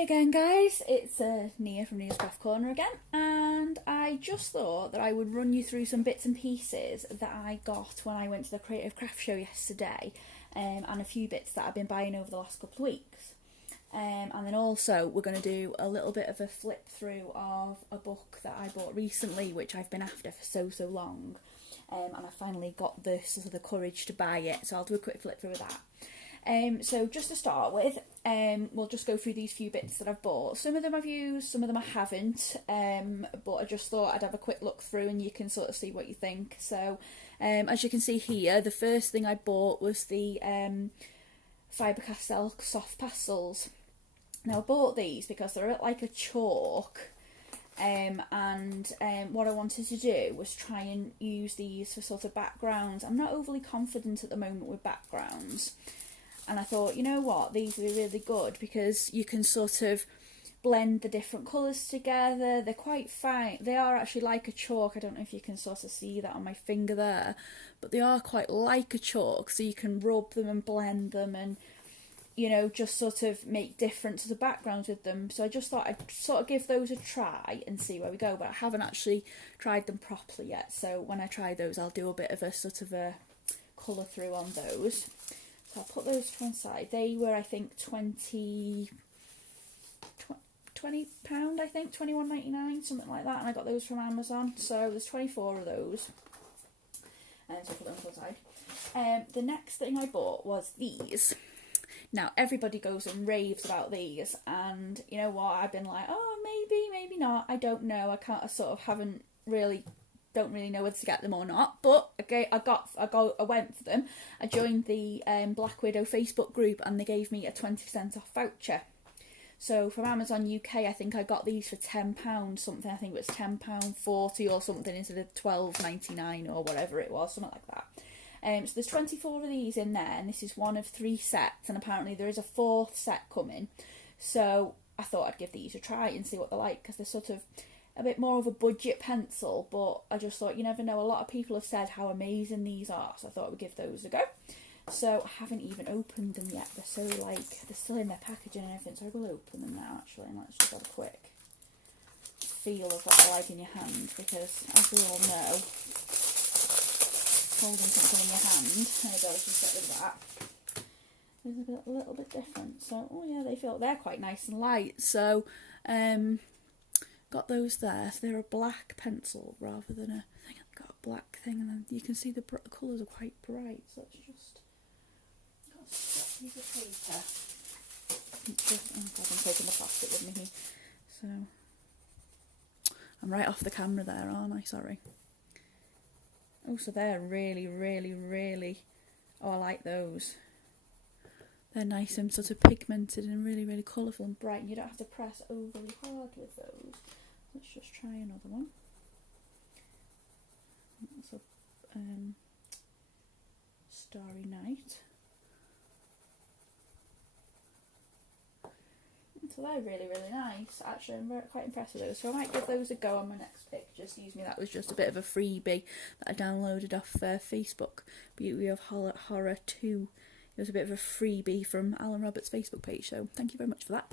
Hi again guys, it's Nia from Nia's Craft Corner again, and I just thought that I would run you through some bits and pieces that I got when I went to the Creative Craft Show yesterday, and a few bits that I've been buying over the last couple of weeks. And then also we're going to do a little bit of a flip through of a book that I bought recently, which I've been after for so long, and I finally got the courage to buy it, so I'll do a quick flip through of that. So just to start with, we'll just go through these few bits that I've bought. Some of them I've used, some of them I haven't, but I just thought I'd have a quick look through and you can sort of see what you think. So as you can see here, the first thing I bought was the Faber-Castell soft pastels. Now I bought these because they're like a chalk, and what I wanted to do was try and use these for sort of backgrounds. I'm not overly confident at the moment with backgrounds. And I thought, you know what, these are really good because you can sort of blend the different colours together. They're quite fine. They are actually like a chalk. I don't know if you can sort of see that on my finger there, but they are quite like a chalk, so you can rub them and blend them and, you know, just sort of make different sort of backgrounds with them. So I just thought I'd sort of give those a try and see where we go, but I haven't actually tried them properly yet. So when I try those, I'll do a bit of a sort of a colour through on those. So I'll put those to one side. They were, I think, £20, I think, £21.99, something like that. And I got those from Amazon. So there's 24 of those. And so I'll put them to one side. The next thing I bought was these. Now, everybody goes and raves about these. And you know what? I've been like, oh, maybe not. I don't know. I don't really know whether to get them or not, but okay, I went for them. I joined the Black Widow Facebook group and they gave me a 20% off voucher. So from Amazon UK, I think I got these for £10 something. I think it was £10.40 or something instead of £12.99 or whatever it was, something like that. So there's 24 of these in there, and this is one of 3 sets, and apparently there is a 4th set coming. So I thought I'd give these a try and see what they're like, because they're sort of a bit more of a budget pencil, but I just thought, you never know, a lot of people have said how amazing these are, so I thought I would give those a go. So I haven't even opened them yet. They're so they're still in their packaging and everything, so I will open them now actually, and let's just have a quick feel of what they're like in your hand, because as we all know, holding something in your hand, there we go, let's just get rid of that, is a little bit different. So oh yeah, they're quite nice and light. So got those there. So they're a black pencil rather than a thing. I've got a black thing, and then you can see the colours are quite bright. So let's just got a scrap piece of paper. Oh God, I'm taking the plastic with me here. So I'm right off the camera there, aren't I? Sorry. Oh, so they're really. Oh, I like those. They're nice and sort of pigmented and really colourful and bright, and you don't have to press overly hard with those. Let's just try another one. It's a Starry Night. So they're really nice. Actually, I'm quite impressed with those. So I might give those a go on my next pick. Just excuse me, that was just a bit of a freebie that I downloaded off Facebook. Beauty of Horror 2. It was a bit of a freebie from Alan Roberts' Facebook page, so thank you very much for that.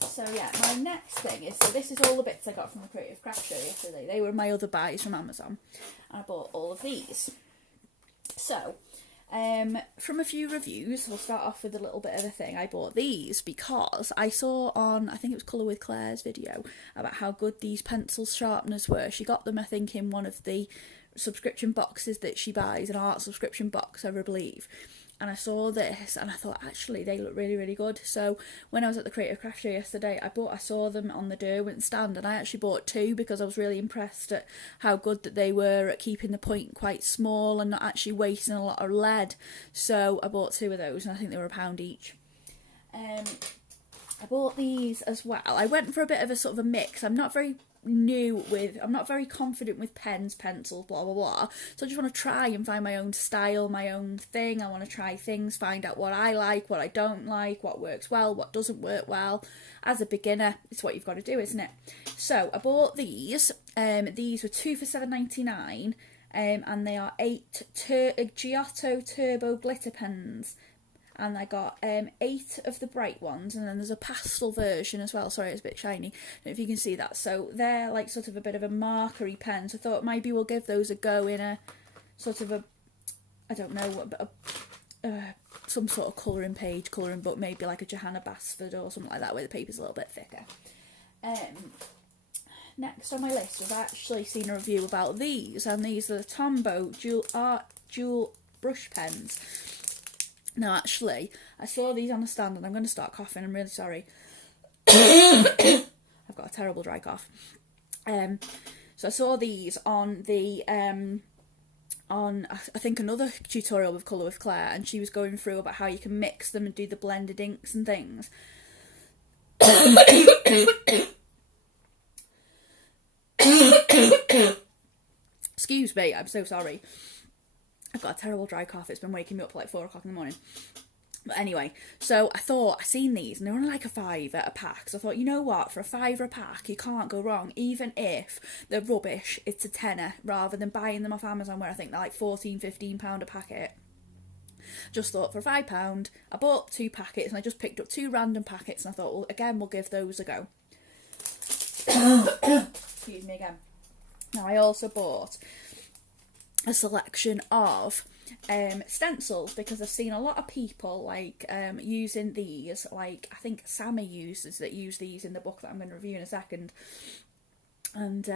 So yeah, my next thing is, so this is all the bits I got from the Creative Craft Show yesterday. They were my other buys from Amazon. I bought all of these. So, from a few reviews, we'll start off with a little bit of a thing. I bought these because I saw on, I think it was Colour with Claire's video, about how good these pencil sharpeners were. She got them, I think, in one of the subscription boxes that she buys, an art subscription box, I believe. And I saw this and I thought, actually, they look really good. So when I was at the Creative Craft Show yesterday, I saw them on the Derwent stand, and I actually bought 2 because I was really impressed at how good that they were at keeping the point quite small and not actually wasting a lot of lead. So I bought 2 of those, and I think they were £1 each. I bought these as well. I went for a bit of a sort of a mix. I'm not very confident with pens, pencils, blah blah. So I just want to try and find my own style, my own thing. I want to try things, find out what I like, what I don't like, what works well, what doesn't work well. As a beginner, it's what you've got to do, isn't it? So I bought these. These were 2 for £7.99, and they are 8 Giotto Turbo glitter pens. and I got 8 of the bright ones, and then there's a pastel version as well. Sorry, it's a bit shiny. I don't know if you can see that. So they're like sort of a bit of a markery pen. So I thought maybe we'll give those a go in a sort of a, I don't know, some sort of colouring book, maybe like a Johanna Basford or something like that, where the paper's a little bit thicker. Next on my list, I've actually seen a review about these, and these are the Tombow Dual Brush Pens. Now, actually, I saw these on the stand, and I'm going to start coughing. I'm really sorry. I've got a terrible dry cough. So I saw these on the on I think another tutorial with Colour with Claire, and she was going through about how you can mix them and do the blended inks and things. Excuse me, I'm so sorry. I've got a terrible dry cough. It's been waking me up at like 4 o'clock in the morning. But anyway, so I thought, I seen these, and they were only like a £5 a pack. So I thought, you know what, for a £5 a pack, you can't go wrong. Even if they're rubbish, it's a tenner, rather than buying them off Amazon, where I think they're like £14-15 a packet. Just thought, for £5, I bought 2 packets, and I just picked up 2 random packets, and I thought, well, again, we'll give those a go. Excuse me again. Now, I also bought a selection of stencils, because I've seen a lot of people like using these, like I think Sammy use these in the book that I'm going to review in a second. And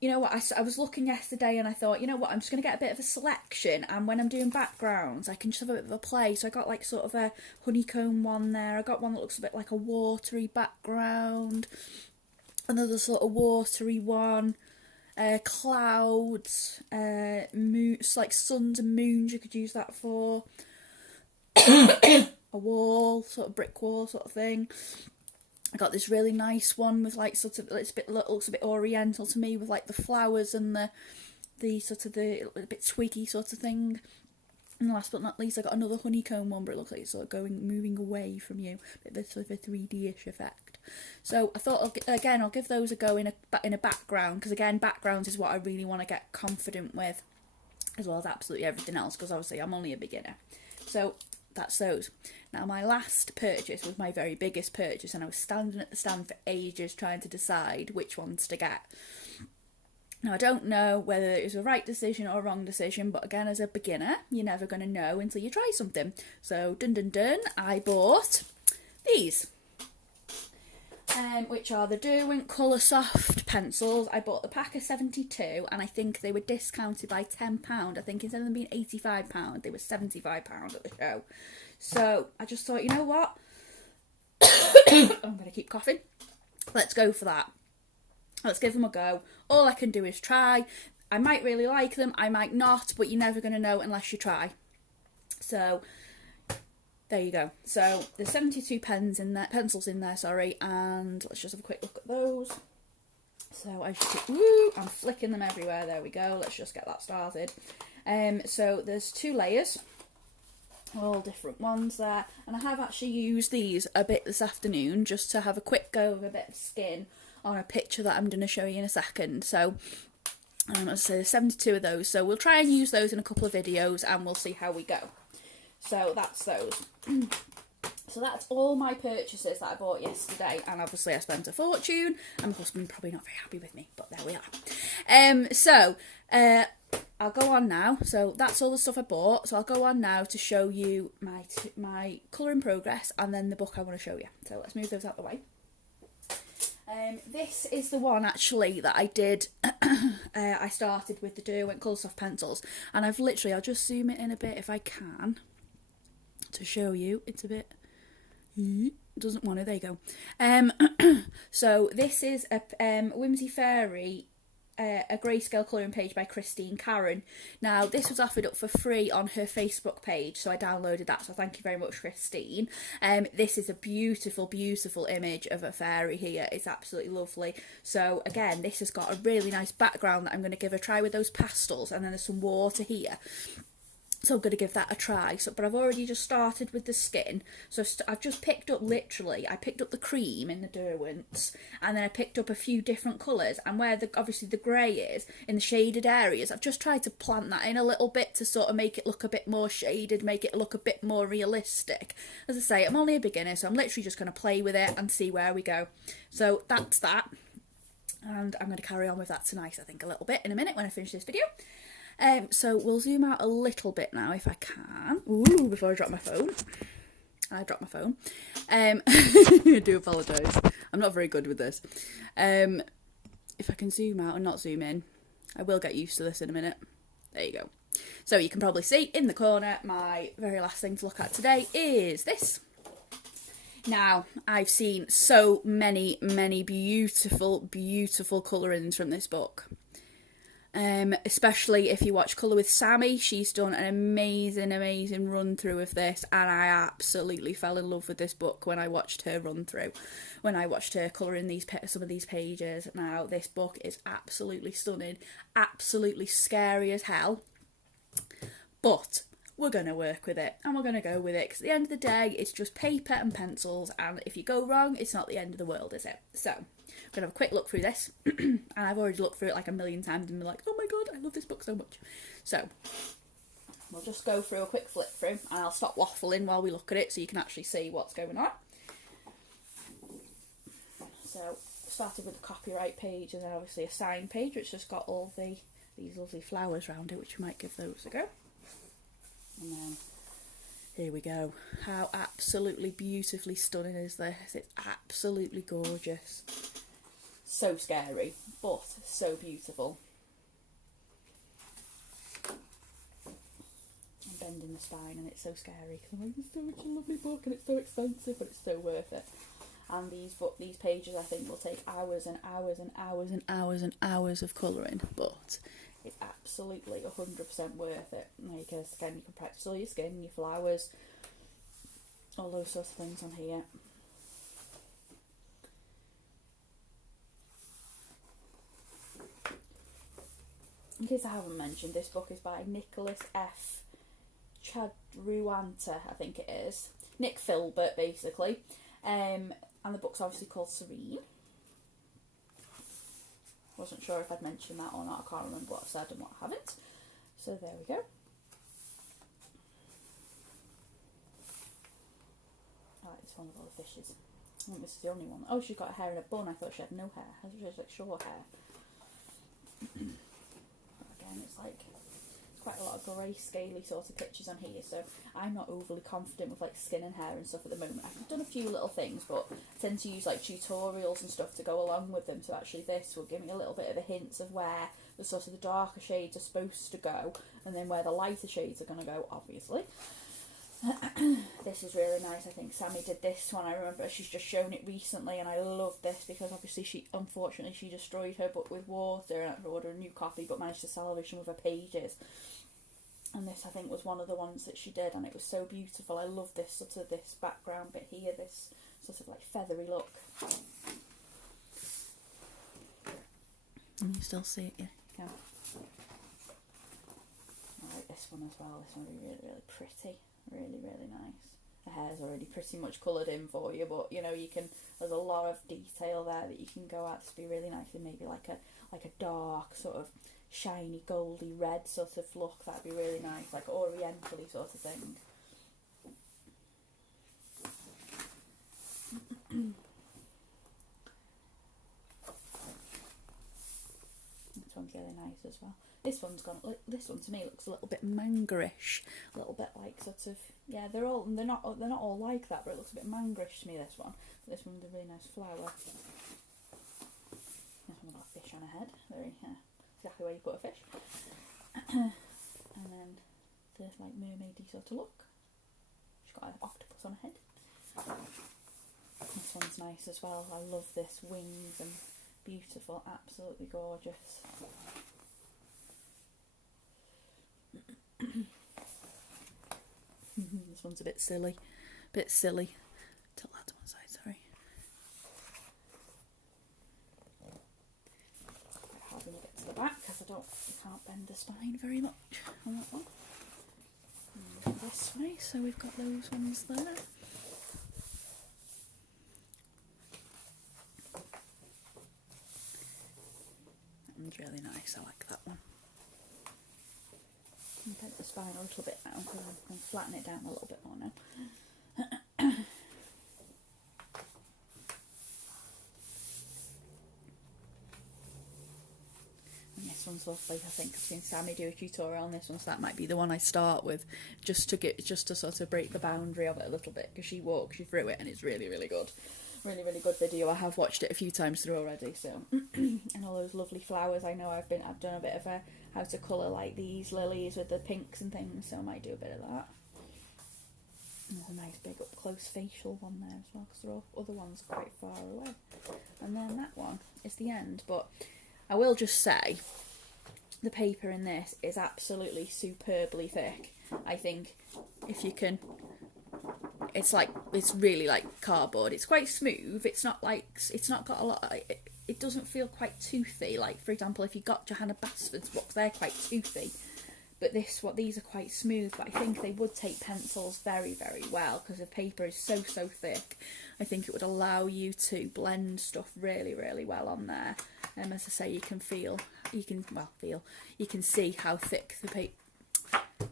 you know what, I was looking yesterday, and I thought, you know what, I'm just going to get a bit of a selection, and when I'm doing backgrounds I can just have a bit of a play. So I got like sort of a honeycomb one there, I got one that looks a bit like a watery background, another sort of watery one, clouds, moons, like suns and moons, you could use that for. A wall, sort of brick wall sort of thing. I got this really nice one with like sort of, looks a bit oriental to me, with like the flowers and the sort of the a bit twiggy sort of thing. And last but not least, I got another honeycomb one, but it looks like it's sort of moving away from you, a bit of sort of a 3D-ish effect. So I thought, I'll give those a go in a background, because again, backgrounds is what I really want to get confident with, as well as absolutely everything else, because obviously I'm only a beginner. So that's those. Now, my last purchase was my very biggest purchase, and I was standing at the stand for ages trying to decide which ones to get. Now, I don't know whether it was a right decision or a wrong decision, but again, as a beginner, you're never going to know until you try something. So, I bought these, which are the Derwent Colour Soft pencils. I bought the pack of 72, and I think they were discounted by £10. I think instead of them being £85, they were £75 at the show. So, I just thought, you know what? I'm going to keep coughing. Let's go for that. Let's give them a go. All I can do is try. I might really like them, I might not, but you're never going to know unless you try. So, there you go. So, there's 72 pencils in there, and let's just have a quick look at those. So, as you can, I'm flicking them everywhere. There we go. Let's just get that started. So, there's 2 layers. All different ones there. And I have actually used these a bit this afternoon, just to have a quick go of a bit of skin on a picture that I'm going to show you in a second. So, as I say, there's 72 of those. So we'll try and use those in a couple of videos, and we'll see how we go. So that's those. So that's all my purchases that I bought yesterday, and obviously I spent a fortune, and my husband probably not very happy with me, but there we are. I'll go on now. So that's all the stuff I bought. So I'll go on now to show you my colour in progress, and then the book I want to show you. So let's move those out the way. This is the one actually that I did. I started with the Derwent Colour Soft pencils, and I'll just zoom it in a bit if I can to show you. It's a bit, doesn't want to, there you go. So this is a Whimsy Fairy, a grayscale colouring page by Christine Karen. Now, this was offered up for free on her Facebook page, so I downloaded that, so thank you very much, Christine. This is a beautiful, beautiful image of a fairy here. It's absolutely lovely. So, again, this has got a really nice background that I'm going to give a try with those pastels, and then there's some water here. So I'm going to give that a try. So, but I've already just started with the skin. So I've just picked up, literally, I picked up the cream in the Derwents, and then I picked up a few different colours. And where obviously the grey is, in the shaded areas, I've just tried to plant that in a little bit to sort of make it look a bit more shaded, make it look a bit more realistic. As I say, I'm only a beginner, so I'm literally just going to play with it and see where we go. So that's that. And I'm going to carry on with that tonight, I think, a little bit in a minute when I finish this video. So we'll zoom out a little bit now if I can. Ooh, before I drop my phone. I dropped my phone. I do apologise. I'm not very good with this. If I can zoom out and not zoom in, I will get used to this in a minute. There you go. So you can probably see in the corner, my very last thing to look at today is this. Now, I've seen so many beautiful, beautiful colourings from this book. Especially if you watch Colour with Sammy, she's done an amazing run through of this, and I absolutely fell in love with this book when I watched her run through, when I watched her colouring some of these pages. Now, this book is absolutely stunning, absolutely scary as hell, but we're going to work with it, and we're going to go with it, because at the end of the day, it's just paper and pencils, and if you go wrong, it's not the end of the world, is it? So, I'm going to have a quick look through this, and I've already looked through it like a million times and been like, oh my god, I love this book so much. So, we'll just go through a quick flip through, and I'll stop waffling while we look at it, so you can actually see what's going on. So, started with the copyright page, and then obviously a sign page, which just got all these lovely flowers around it, which we might give those a go. And then, here we go. How absolutely beautifully stunning is this? It's absolutely gorgeous. So scary, but so beautiful. I'm bending the spine and it's so scary because I'm like, it's so much a lovely book and it's so expensive, but it's so worth it. And these pages I think will take hours and hours and hours and hours and hours of colouring, but it's absolutely 100% worth it. Because again, you can practice all your skin, your flowers, all those sorts of things on here. In case I haven't mentioned, this book is by Nicholas F. Chadruanta, I think it is. Nick Filbert, basically. And the book's obviously called Serene. Wasn't sure if I'd mentioned that or not. I can't remember what I said and what I haven't. So there we go. I like this one with all the fishes. I think this is the only one. Oh, she's got her hair in a bun. I thought she had no hair. She has like short hair. Again, it's quite a lot of grey, scaly sort of pictures on here, so I'm not overly confident with like skin and hair and stuff at the moment. I've done a few little things, but I tend to use like tutorials and stuff to go along with them, so actually this will give me a little bit of a hint of where the sort of the darker shades are supposed to go, and then where the lighter shades are going to go, obviously. This is really nice. I think Sammy did this one. I remember she's just shown it recently, and I love this because obviously unfortunately she destroyed her book with water and had to order a new copy, but managed to salvage some of her pages. And this I think was one of the ones that she did, and it was so beautiful. I love this sort of this background bit here, this sort of like feathery look. Can you still see it? Yeah, you can. I like this one as well. This one will be really pretty. Really nice. The hair's already pretty much coloured in for you, but you know, there's a lot of detail there that you can go at to be really nice, and maybe like a dark sort of shiny goldy red sort of look. That'd be really nice, like orientally sort of thing. This one's really nice as well. This one to me looks a little bit mangerish, a little bit like sort of, yeah, they're not all like that, but it looks a bit mangerish to me, this one. This one with a really nice flower. This one got a fish on her head, exactly where you put a fish. And then this like mermaidy sort of look. She's got an octopus on her head. This one's nice as well. I love this, wings and beautiful, absolutely gorgeous. This one's a bit silly. Tilt that to one side, sorry. Quite hard when you get to the back because you can't bend the spine very much on that one. this way, so we've got those ones there. That one's really nice, I like that one. I'll bend the spine a little bit now because I'm going to flatten it down a little bit more now. And this one's lovely. I think I've seen Sammy do a tutorial on this one, so that might be the one I start with, just to sort of break the boundary of it a little bit, because she walks you through it and it's really, really good. Really, really good video. I have watched it a few times through already. So and all those lovely flowers. I know I've done a bit of a how to colour like these lilies with the pinks and things, so I might do a bit of that. And there's a nice big up close facial one there as well, because the other ones are quite far away. And then that one is the end. But I will just say, the paper in this is absolutely superbly thick. I think if you can, it's really like cardboard. It's quite smooth. It's not got a lot. It doesn't feel quite toothy. Like, for example, if you got Johanna Basford's books, they're quite toothy. But these are quite smooth. But I think they would take pencils very, very well, because the paper is so thick. I think it would allow you to blend stuff really, really well on there. As I say, you can see how thick the paper.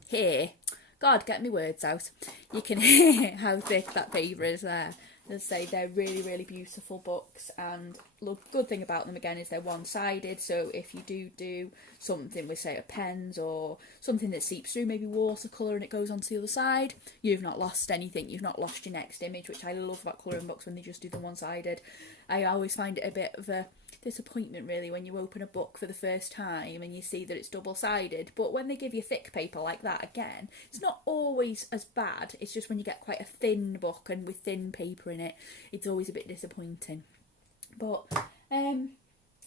Here, God, get me words out. You can hear how thick that paper is there. As I say, they're really, really beautiful books, and the good thing about them again is they're one-sided, so if you do something with, say, a pens or something that seeps through, maybe watercolour, and it goes onto the other side, you've not lost anything, you've not lost your next image, which I love about colouring books when they just do them one-sided. I always find it a bit of a disappointment really when you open a book for the first time and you see that it's double-sided, but when they give you thick paper like that, again, it's not always as bad. It's just when you get quite a thin book and with thin paper in it, it's always a bit disappointing. But I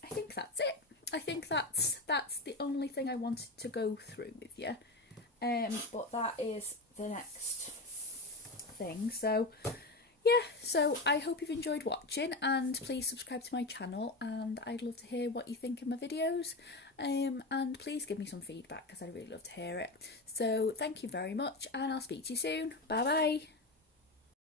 think that's it. I think that's the only thing I wanted to go through with you. But that is the next thing. So yeah, so I hope you've enjoyed watching, and please subscribe to my channel, and I'd love to hear what you think of my videos, and please give me some feedback because I'd really love to hear it. So thank you very much, and I'll speak to you soon. Bye bye.